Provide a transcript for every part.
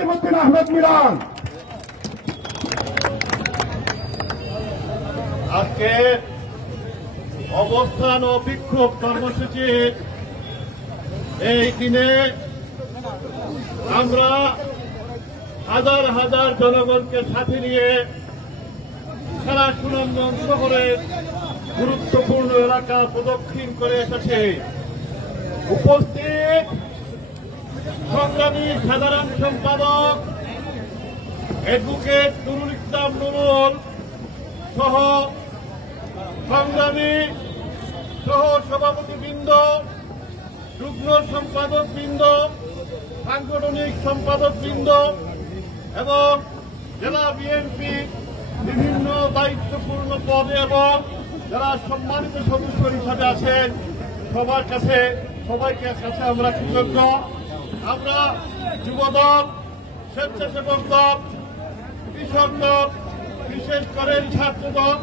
নাজিমুদ্দিন আহমেদ মিরান। আজকে অবস্থান ও বিক্ষোভ কর্মসূচির এই দিনে আমরা হাজার হাজার জনগণকে সাথে নিয়ে সারা সুনামগঞ্জ শহরের গুরুত্বপূর্ণ এলাকা প্রদক্ষিণ করে এসেছে। উপস্থিত সংগ্রামী সাধারণ সম্পাদক অ্যাডভোকেট নুরুল ইসলাম নুরুল সহ সংগ্রামী সহ সভাপতিবৃন্দ, যুগ্ম সম্পাদকবৃন্দ, সাংগঠনিক সম্পাদকবৃন্দ এবং জেলা বিএনপি বিভিন্ন দায়িত্বপূর্ণ পদে এবং যারা সম্মানিত সদস্য হিসাবে আছেন সবার কাছে সবাইকে কাছে আমরা কৃতজ্ঞ। আমরা যুবদল, স্বেচ্ছাসেবক দল, কৃষক দল, বিশেষ করে ছাত্রদল,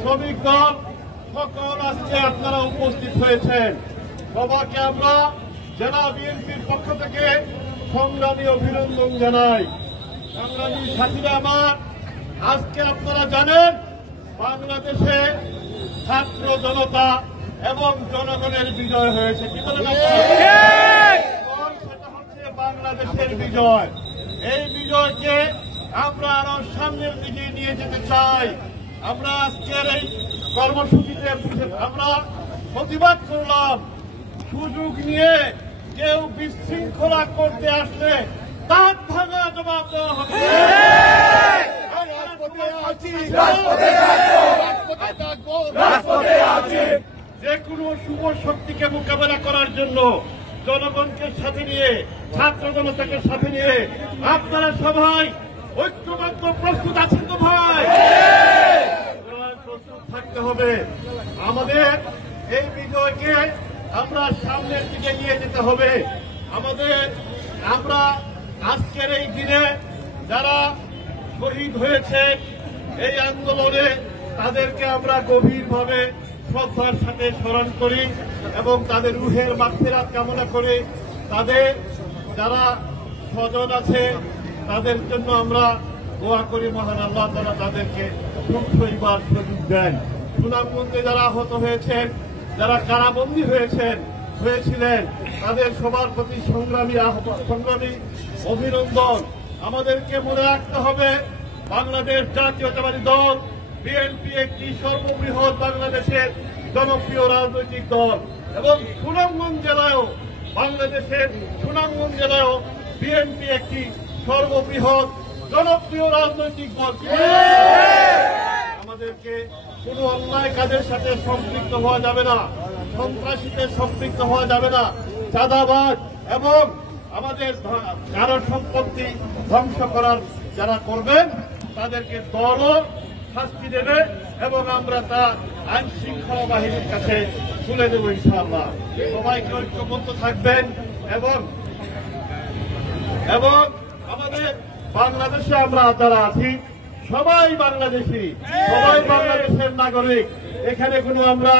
শ্রমিক দল সকল আজকে আপনারা উপস্থিত হয়েছেন। সবাইকে আমরা জেলা বিএনপির পক্ষ থেকে সংগ্রামী অভিনন্দন জানাই। সংগ্রামী সাথীরা আমার, আজকে আপনারা জানেন বাংলাদেশে ছাত্র জনতা এবং জনগণের বিজয় হয়েছে। কি বলেন এবং সেটা হচ্ছে বাংলাদেশের বিজয়। এই বিজয়কে আমরা আরো সামনের দিকে নিয়ে যেতে চাই। আমরা আজকের এই কর্মসূচিতে আমরা প্রতিবাদ করলাম, সুযোগ নিয়ে কেউ বিশৃঙ্খলা করতে আসলে দাঁত ভাঙা জবাব দেওয়া হবে। যে কোনো শুভ শক্তিকে মোকাবেলা করার জন্য জনগণকে সাথে নিয়ে, ছাত্র জনতাকে সাথে নিয়ে আপনারা সবাই ঐক্যবদ্ধ প্রস্তুত আছেন তো ভাই? প্রস্তুত থাকতে হবে। আমাদের এই বিজয়কে আমরা সামনের দিকে নিয়ে যেতে হবে। আমরা আজকের এই দিনে যারা শহীদ হয়েছে এই আন্দোলনে তাদেরকে আমরা গভীরভাবে শ্রদ্ধার সাথে স্মরণ করি এবং তাদের রুহের মাগফিরাত কামনা করি। তাদের যারা স্বজন আছে তাদের জন্য আমরা দোয়া করি, মহান আল্লাহ তাআলা তাদেরকে সুখ সইবার সুযোগ দেন। সুনামগঞ্জে যারা আহত হয়েছেন, যারা কারাবন্দী হয়েছিলেন তাদের সবার প্রতি সংগ্রামী অভিনন্দন। আমাদেরকে মনে রাখতে হবে বাংলাদেশ জাতীয়তাবাদী দল বিএনপি একটি সর্ববৃহৎ বাংলাদেশের জনপ্রিয় রাজনৈতিক দল এবং সুনামগঞ্জ জেলায়ও বিএনপি একটি সর্ববৃহৎ জনপ্রিয় রাজনৈতিক দল। আমাদেরকে কোন অন্যায় কাজের সাথে সম্পৃক্ত হওয়া যাবে না, সন্ত্রাসীতে সম্পৃক্ত হওয়া যাবে না, চাঁদাবাজ এবং আমাদের কারো সম্পত্তি ধ্বংস করার যারা করবেন তাদেরকে দলও শাস্তি দেবে এবং আমরা তা আইন শৃঙ্খলা বাহিনীর কাছে তুলে দেব ইনশাআল্লাহ। সবাইকে ঐক্যবদ্ধ থাকবেন এবং আমাদের বাংলাদেশে আমরা যারা আছি সবাই বাংলাদেশি, সবাই বাংলাদেশের নাগরিক। এখানে কোনো আমরা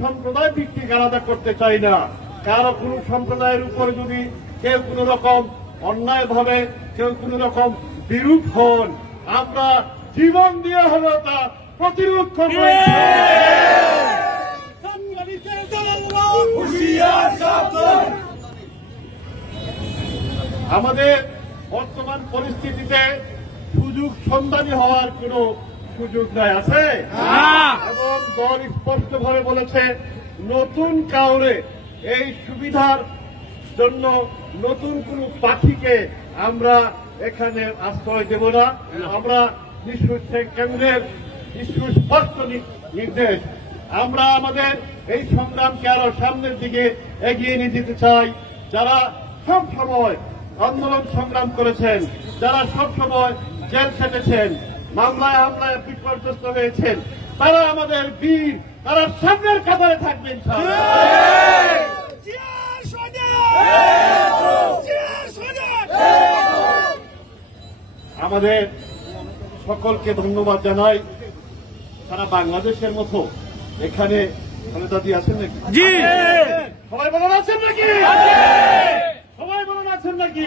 সম্প্রদায় ভিত্তিক আলাদা করতে চাই না। কারো কোনো সম্প্রদায়ের উপরে যদি কেউ কোনো রকম অন্যায়ভাবে কেউ কোনো রকম বিরূপ হন, আমরা জীবন দিয়ে হলেও তা প্রতিরোধ করব। আমাদের বর্তমান পরিস্থিতিতে সুযোগ সন্ধানী হওয়ার কোন সুযোগ নাই, আছে এবং দল স্পষ্টভাবে বলেছে নতুন কাউরে এই সুবিধার জন্য নতুন কোন পাখিকে আমরা এখানে আশ্রয় দেব না। আমরা কেন্দ্রের সুস্পষ্ট নির্দেশ, আমরা আমাদের এই সংগ্রামকে আরো সামনের দিকে এগিয়ে নিয়ে যেতে চাই। যারা সব সময় আন্দোলন সংগ্রাম করেছেন, যারা সব সময় জেল খেটেছেন, মামলায় হামলায় বিপর্যস্ত হয়েছেন, তারা আমাদের বীর, তারা সামনের কাতারে থাকবেন। আমাদের সকলকে ধন্যবাদ জানাই। সারা বাংলাদেশের মতো এখানে দাদি আছেন নাকি? জি, সবাই বলেন আছেন নাকি? সবাই বলেন আছেন নাকি?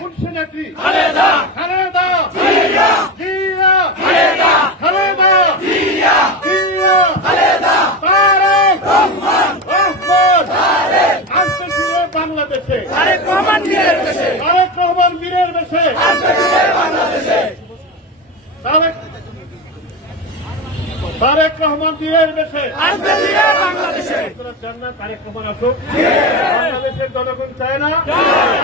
মুন্সিগঞ্জ নেত্রী খালেদা খালেদা জিয়া জিয়া খালেদা খালেদা জিয়া জিয়া খালেদা তারেক রহমান রহমান তারেক আসতে ফিরে বাংলাদেশে তারেক রহমান বীরের দেশে তারেক রহমান বীরের দেশে আসতে ফিরে বাংলাদেশে তারেক রহমান বীরের দেশে আসতে ফিরে বাংলাদেশে। আপনারা চান না তারেক রহমান আসুক? বাংলাদেশের জনগণ চায় না?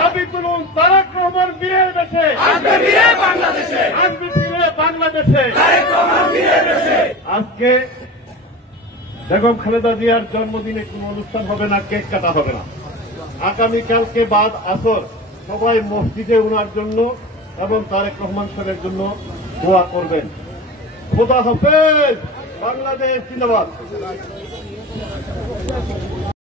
দাবি তুলুন তারেক রহমান বীরের দেশে আসতে ফিরে বাংলাদেশে আসতে ফিরে বাংলাদেশে তারেক রহমান বীরের দেশে। আজকে বেগম খালেদা জিয়ার জন্মদিনে কোনো অনুষ্ঠান হবে না, কেক কাটা হবে না। আগামীকালকে বাদ আসর সবাই মসজিদে ওনার জন্য এবং তারেক রহমান সাহেবের জন্য দোয়া করবেন। খোদা হাফেজ। বাংলাদেশ জিন্দাবাদ।